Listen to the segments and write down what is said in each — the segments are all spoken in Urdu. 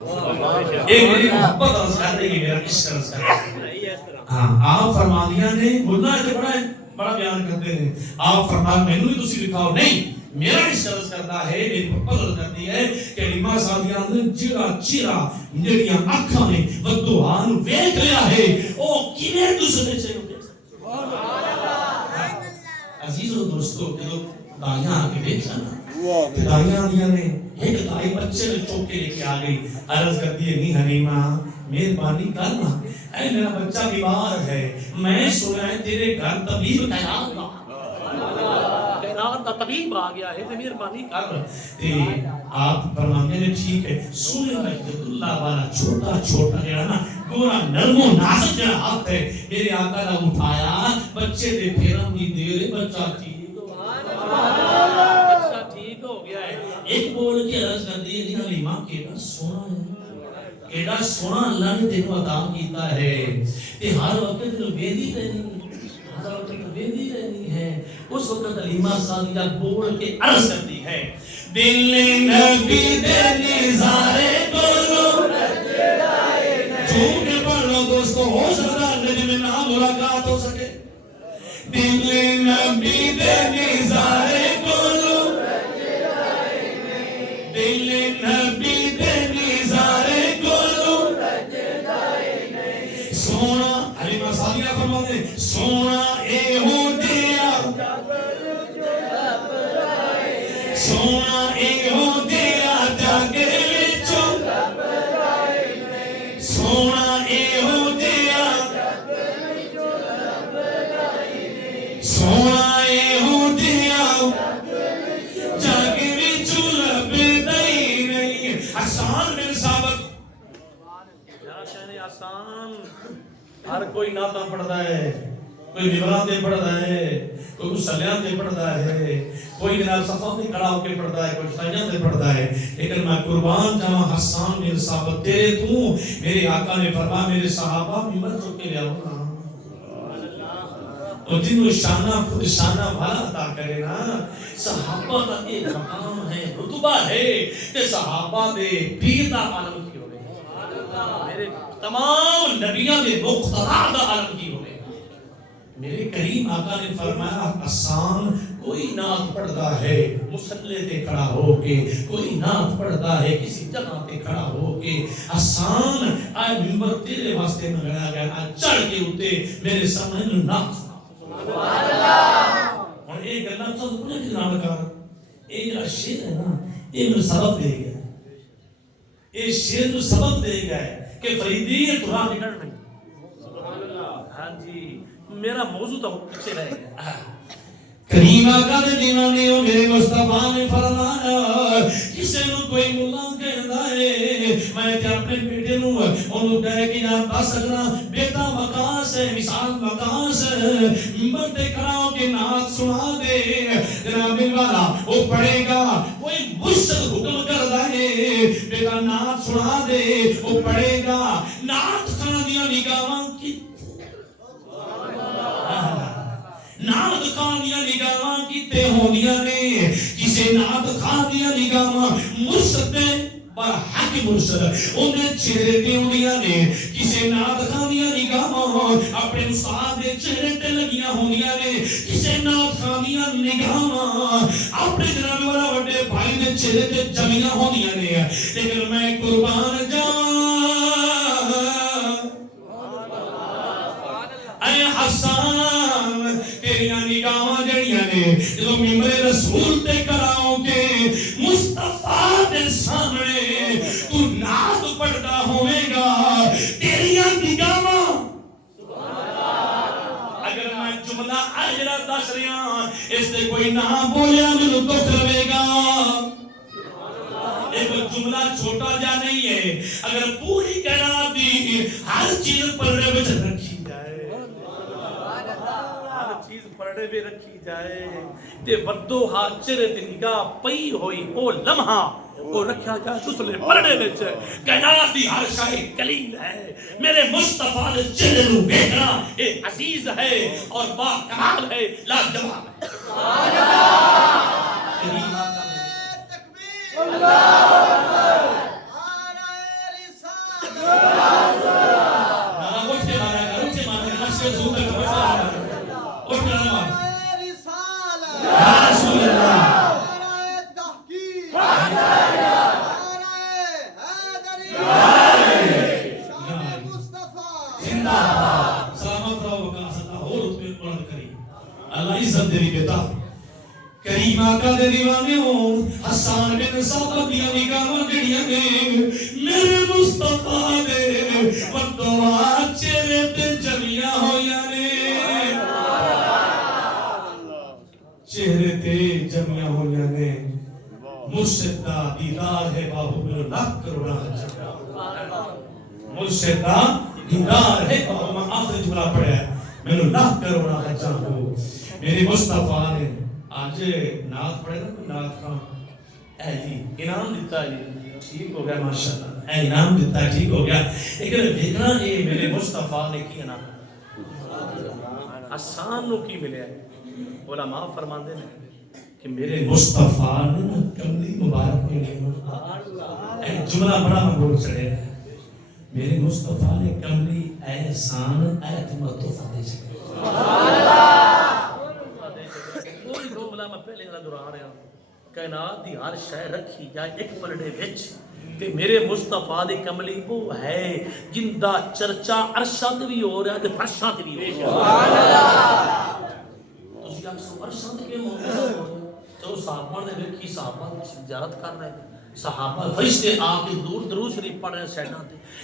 یہ میری محبت عرض کر رہی ہے، میرا عشق عرض کر رہی ہے۔ ہاں آپ فرمانیاں نے بولنا ہے کہ بڑا بیان کرتے ہیں، آپ فرمان میں نے تسی لکھاؤ نہیں، میرا عشق عرض کرتا ہے، میری محبت عرض کرتی ہے کہ حلیمہ سعدیہ نے جڑا چیرا جڑیاں اکھاں نے ودوہان ویکھ لیا ہے، او کیویں دوسرے سے عزیزو دوستو، جو دائیاں آگے دیکھا نا، دائیاں دیا نے ایک دائی بچے نے چوکے لے کے آگئی، عرض کرتی ہے نہیں حلیمہ مہربانی کرنا، اے میرا بچہ بیمار ہے، میں سنا ہے تیرے گھر طبیب کائنات کا طبیب آ گیا ہے، مہربانی کر۔ آپ فرماتے ہیں ٹھیک ہے، سورہ مجد اللہ والا چھوٹا چھوٹا جڑا نا گورا نرم و نازک جڑا ہاتھ ہے میرے آقا نے اٹھایا، بچے دے پھیرم دی دیر بچہ ٹھیک ہو گیا ہے۔ ایک بول کے عرض کر دی نہیں حلیمہ کیڑا سونا ہے، کیڑا سونا اللہ نے تینوں عطا کیتا ہے، تے ہر وقت تینوں ویندی رہنی ہے۔ اس وقت حلیمہ سعدیہ بول کے عرض کرتی ہے دل نبی دے نظارے کو جھوم کے پڑھ لو دوستو، ہو سکتا ہے جب میں نام ملاقات ہو سکے۔ دل نبی دے نظارے کو دل نبی دے نظارے کو سونا، حلیمہ سعدیہ فرماتے ہیں سونا اے ہو دیا، سونا اے ہو دیا جاگے وچوں، سونا اے ہو دیا، سونا اے ہو دیا جاگے وچوں لبدا ہی نہیں۔ آسان میرے ثابت کیا کہنے آسان، ہر کوئی نعتاں پڑھتا ہے، کوئی نمران دے پڑھتا ہے، کوئی مسلیان دے پڑھتا ہے، کوئی جناب صفوں دے کھڑا ہو کے پڑھتا ہے، کوئی سائیاں دے پڑھتا ہے، لیکن میں قربان جاواں حسان بن ثابت تیرے تو میرے آقا نے فرمایا میرے صحابہ ممبر چک کے لے آؤ نا، اور جنہوں شانہ خود شانہ والا عطا کرے نا، صحابہ کا ایک مقام ہے، رتبہ ہے کہ صحابہ دے پیر دا عالم کی ہوئے، میرے تمام نبیوں دے مقتدہ دا عالم کی ہوئے۔ میرے کریم آقا نے فرمایا آسان کوئی نعت پڑھتا ہے مصلی تے کھڑا ہو کے، کوئی نعت پڑھتا ہے کسی جگہ تے کھڑا ہو کے، آسان آئے ممبر تیرے واسطے میں لگایا گیا، چڑھ کے اٹھے میرے سامنے نعت سنا۔ اور ایک گلہ تو کچھ نہیں نام لگا، ایک جڑا شیر ہے نا یہ میں سبب دے گیا، یہ شیر میں سبب دے گیا ہے کہ فریدی یہ تو راہ نکل نہیں۔ ہاں جی میرا موضوع تو پیچھے رہ گیا۔ کریم آقا دے دیوانے ہو میرے مصطفیٰ نے فرمایا کسے نو کوئی ملا کہندا ہے میں تے اپنے بیٹے نو اونوں کہے کہ یا دس سکنا بیٹا وقاص ہے، مثال وقاص ہے، ممبر تے کھڑا ہو کے نعت سنا دے، جناب والا وہ پڑھے گا، کوئی مرشد حکم کردا ہے بیٹا نعت سنا دے، وہ پڑھے گا، نعت خاں دیاں نگاہاں کی نعت خاں دیاں نگاہاں کیتے ہوندیاں نے، کسے نعت خاں دیاں نگاہاں مرشد تے پر حق مرشد انہیں چہرے تے ہوندیاں نے، کسے نعت خاں دیاں نگاہاں اپنے استاد دے چہرے تے لگیاں ہوندیاں نے، کسے نعت خاں دیاں نگاہاں اپنے جناب والا وڈے بھائی دے چہرے تے جمیاں ہوندیاں نے، لیکن میں قربان جاواں اے حسان تیریاں نگاہاں جڑیاں نے جو ممبر رسول تے کراؤ کے مصطفیٰ دے سامنے تو نعت پڑھتا ہوئے گا، تیریاں نگاہاں اگر میں جملہ اجرا دس رہا اس نے کوئی نہ بولیا مجھے دکھ لگے گا، ایک جملہ چھوٹا جا نہیں ہے، اگر پوری کائنات دی ہر چیز پردے وچ رکھی جائے، ہر چیز پردے وچ رکھی جائے تے ودو حاضر تے نگاہ پئی ہوئی او لمحہ وہ رکھا جائے دوسرے پردے وچ، کائنات دی ہر شے قلیل ہے، میرے مصطفیٰ دے چہرے نوں ویکھنا اے عزیز ہے اور با کمال ہے، لاجواب ہے۔ سبحان اللہ، تکبیر، اللہ اکبر، نعرہ بندے دی بیٹا کریم آقا دے دیوانیوں حسان بن ثابت دیاں نگاہاں جڑیاں نے میرے مصطفیٰ دے ودعا چہرے تے جمیاں ہویاں نے چہرے تے جمیاں ہویاں نے مرشد دا دیدار ہے باہو میں لاکھ کروڑا مرشد دا دیدار ہے باہو میں آخری جملہ پڑھا ہے میں نے لاکھ کروڑا حجاں ہو میرے مصطفیٰ نے آج نعت پڑھے نا کوئی نعت خان اے جی انعام دیتا جی ٹھیک ہو گیا ماشاءاللہ اے انعام دیتا ٹھیک ہو گیا لیکن دیکھنا یہ میرے مصطفیٰ نے کی انعام آسان نو کی ملے علماء فرماندے نے کہ میرے مصطفیٰ نے کملی مبارک میں اے جملہ بڑا مقبول چڑھے میرے مصطفیٰ نے کملی احسان اعتماد و فتح چڑھے کوئی دو ملا میں پہلے گلا دورا رہا ہوں کائنات دی ہر شے رکھی جائے ایک پلڑے وچ تے میرے مصطفیٰ دی کملی وہ ہے جن دا چرچا عرشاں تے بھی ہو رہا ہے تے فرشاں تے بھی ہو رہا ہے سبحان اللہ تسی اکثر عرشاں تے کیوں ہو رہا ہے تو صحابہ نے دیکھی صحابہ کی زیارت کر رہے ہیں صحابہ فرشتے آ کے دور درود شریف پڑھ رہے ہیں سیڈاں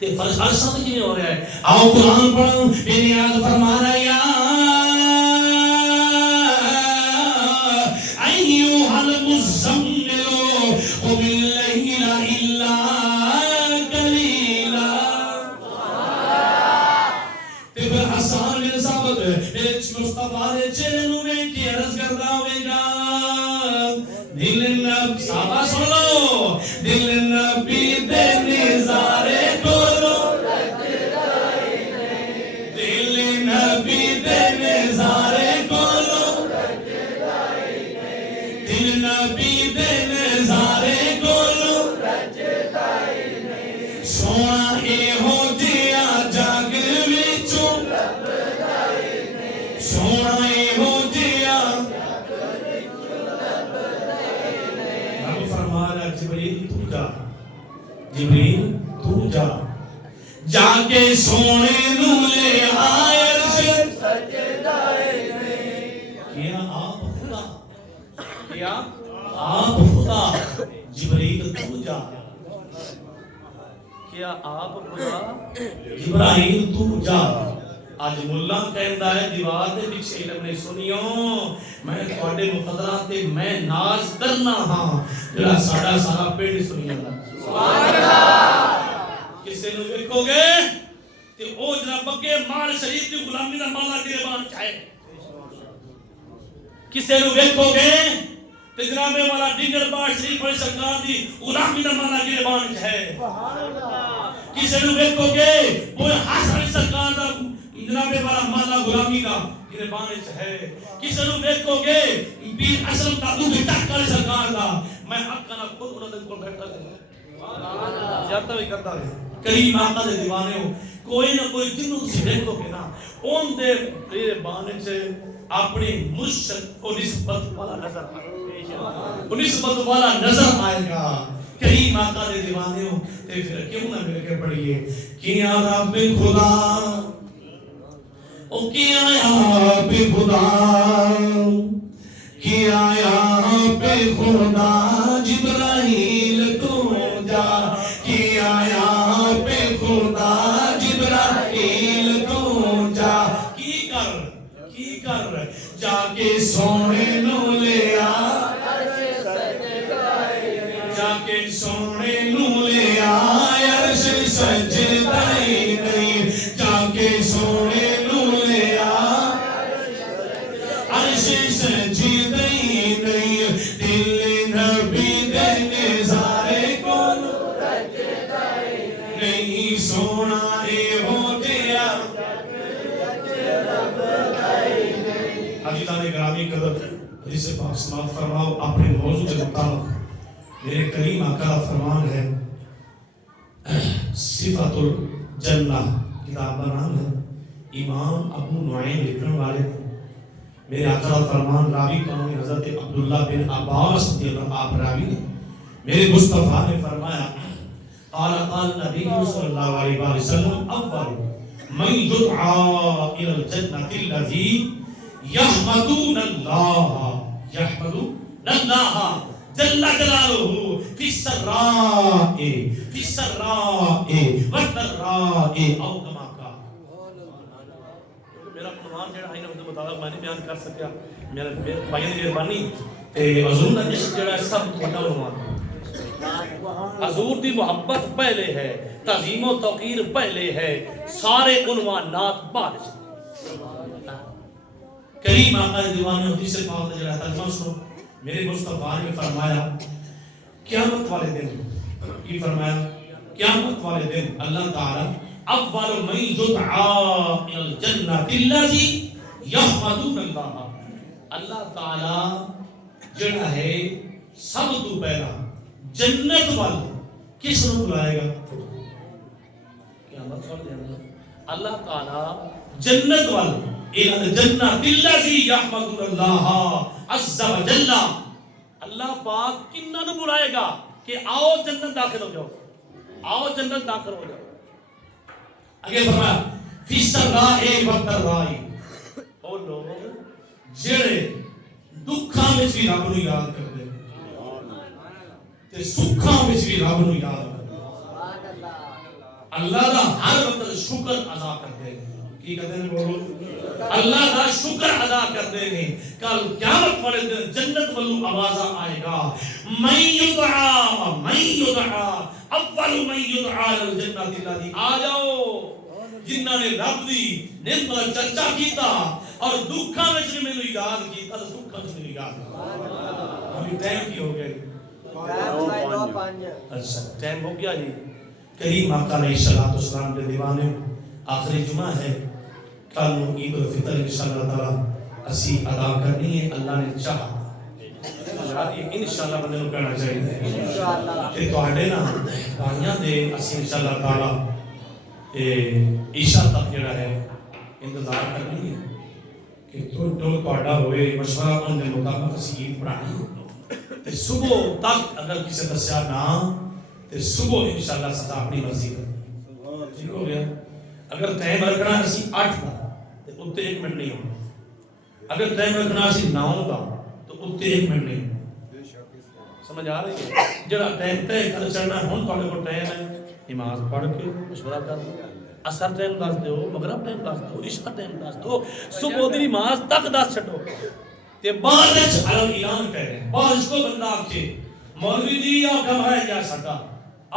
تے فرش عرشاں تے کیوں ہو رہا ہے آؤ قرآن پڑھو بے نیاز فرما رہا ہے یا ایھا المزمل قم اللیل الا قلیلا تے پھر حسان بن ثابت مصطفیٰ نے چہرے نو ویکھ کے عرض کردا ہوئے گا دل نبی صحابہ سن لو دل نبی دے نظارے کولو دل نبی دے نظارے کولو دل نبی دے نظارے کولو سونا اے ہو جیا جگ وچوں سونا اے ہو جیا جبریل تو جا جبریل تو جا جا کے سونے نو لے آئے عرش سجدائے میں کیا آپ خدا کیا آپ خدا جبریل تو جا کیا آپ خدا جبرائیل تو جا آج ملا کہندا ہے دیوار دے پیچھے علم نے سنیو میں تواڈے مقدرات تے میں ناز کرنا ہاں جڑا ساڈا سارا پنڈ سنی جاندا سبحان اللہ کسے نو ویکھو گے تے او جڑا بگے مال شریف دی غلامی دا مالا گریبان چاہے کسے نو ویکھو گے تے جناب والا ڈنگر باڑ شریف علیہ سرکار دی غلامی دا مالا گریبان چاہے سبحان اللہ کسے نو ویکھو گے او حسن علیہ سرکار دا جناب والا مالا غلامی کا گریبان ہے کسے نو ویکھو گے پیر اسلم دادو دی ٹکر سرکار دا میں حق نہ خود انہاں دے کول بیٹھا ہوں سبحان اللہ زیارت بھی کرتا ہے کریم آقا دے دیوانے ہو کوئی نہ کوئی جنوں تسی ویکھو گے نا اون دے گریبان وچ اپنی مرشد او نسبت والا نظر آئے گا او نسبت والا نظر آئے گا کریم آقا دے دیوانے ہو تے پھر کیوں نہ مل کے پڑھیے کیا رب خدا او کیا آپ خدا کیا آپ خدا جبرائیل تو جا کیا آپ خدا جبرائیل تو جا کی کر جا کے سونے نو لے آ جا کے سونے نو لے آ عرش سجدائی نہیں جا کے سونے سجدائی نہیں دل نبی دے نظارے کولو نہیں سونا اے ہو گیا عزیزان گرامی قدر حدیث پاک سماعت فرماؤ اپنے موضوع کے مطابق میرے کریم آقا فرمان ہے صفت الجنہ کتاب کا نام ہے امام ابو نعیم لکھنے والے میرے آقا فرمان راوی کون ہے حضرت عبداللہ بن عباس رضی اللہ آپ راوی نے میرے مصطفیٰ نے فرمایا قال نبی صلی اللہ علیہ وسلم اول من یدعا الى الجنة الذی یحمدون اللہ جل جلالہ فی السراء والضراء او کما قال. میرا عنوان جڑا ہے نا اس مطابق میں نہیں بیان کر سکیا. میرے بھائی دی مہربانی تے حضور دا عشق جڑا ہے سب تو بڑا عنوان. حضور دی محبت پہلے ہے, تعظیم و توقیر پہلے ہے, سارے عنوانات بعد. کریم آقا دیوان حدیث پاک کا جڑا ترجمہ سنو. میرے مصطفیٰ نے فرمایا قیامت والے دن, یہ فرمایا قیامت والے دن اللہ تعالی اول من یدعا الی الجنۃ الذی یحمدون اللہ. اللہ تعالی جڑا ہے سب تو پہلا جنت وال کس نو بلائے گا؟ قیامت والے دن اللہ تعالی جنت وال الجنۃ الذی یحمدون اللہ عز وجل. اللہ پاک کنہ نو بلائے گا کہ آؤ جنت داخل ہو جاؤ, آؤ جنت داخل ہو جاؤ. آگے فرمایا فی السراء والضراء, او لوگ جڑے دکھاں وچ بھی رب نو یاد کردے تے سکھاں وچ بھی رب نو یاد کردے, اللہ دا ہر وقت شکر ادا کردے. کی کہتے ہیں بولو, اللہ دا شکر ادا کردے ہیں. کل قیامت والے دن جنت والو آواز آئے گا من یدعا اول من یدعا الجنۃ الذی. آ جاؤ جنہاں نے رب دی نعمت چرچا کیتا اور دکھاں وچ بھی مینوں یاد کیتا تے سکھاں وچ بھی یاد کیتا. ابھی ٹائم کی ہو گیا؟ اچھا ٹائم ہو گیا جی. کریم آقا علیہ الصلوۃ والسلام کے دیوانے آخری جمعہ ہے, کل عید الفطر انشاءاللہ تعالی اسی ادا کرنی ہے. اللہ نے چاہا انشاءاللہ بندے نوں کہنا چاہیے کہ تواڈے نا بھائیاں دے اسی انشاءاللہ تعالی عشاء تک جڑا ہے انتظار کرنی ہے کہ تو تواڈا ہوئے مشورہ ان دے مطابق اسی عید پڑھانی تے صبح تک اگر کسی دسیا نہ تے صبح انشاءاللہ سدا اپنی مرضی کرنی. ٹھیک ہو گیا؟ اگر ٹائم رکھنا اسی 8 دا تے اُتے 1 منٹ نہیں ہونا. اگر ٹائم رکھنا اسی 9 دا تو اُتے 1 منٹ نہیں ہونا. سمجھ آ رہی ہے؟ جڑا ٹائم طے کر چلنا ہے. ہن تواڈے کول ٹائم ہے نماز پڑھ کے مشورہ کر لو. اثر ٹائم دس دیو, مغرب ٹائم دس دیو, عشاء ٹائم دس دو, صبح دی نماز تک دس چھڈو تے بعد وچ اعلان کرے. بعد کو بندہ آکھے مولوی جی آؤ کم رہ گیا ساڈا,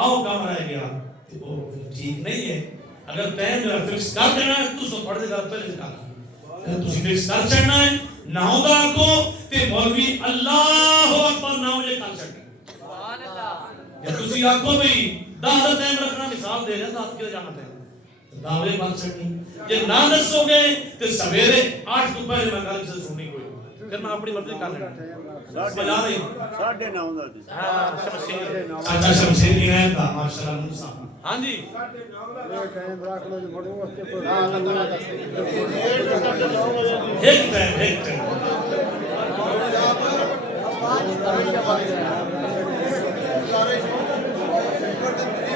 آؤ کم رہ گیا, تے وہ ٹھیک نہیں ہے. اگر ٹائم فکس کر دینا ہے تو پڑھ دے گا پہلے کر تسی فکس کر چڑھنا ہے 9 دا کو تے مولوی اللہ اکبر 9 بجے کر چڑھنا. سبحان اللہ. یا تسی آکھو بھئی 10 دا ٹائم رکھنا مثال دے رہا 10 کے جانا ہے دعوے بات چڑھنی. یہ نہ دسو گے تے سویرے 8 تو پہلے میں گل سے سننی کوئی پھر میں اپنی مرضی کر لینا. بجا رہی 9:30 دا. ہاں شمشیر اچھا شمشیر ہی رہتا ماشاءاللہ موسی. ہاں جی ٹائم رکھ لو جو مڑو اس کے ایک ٹائم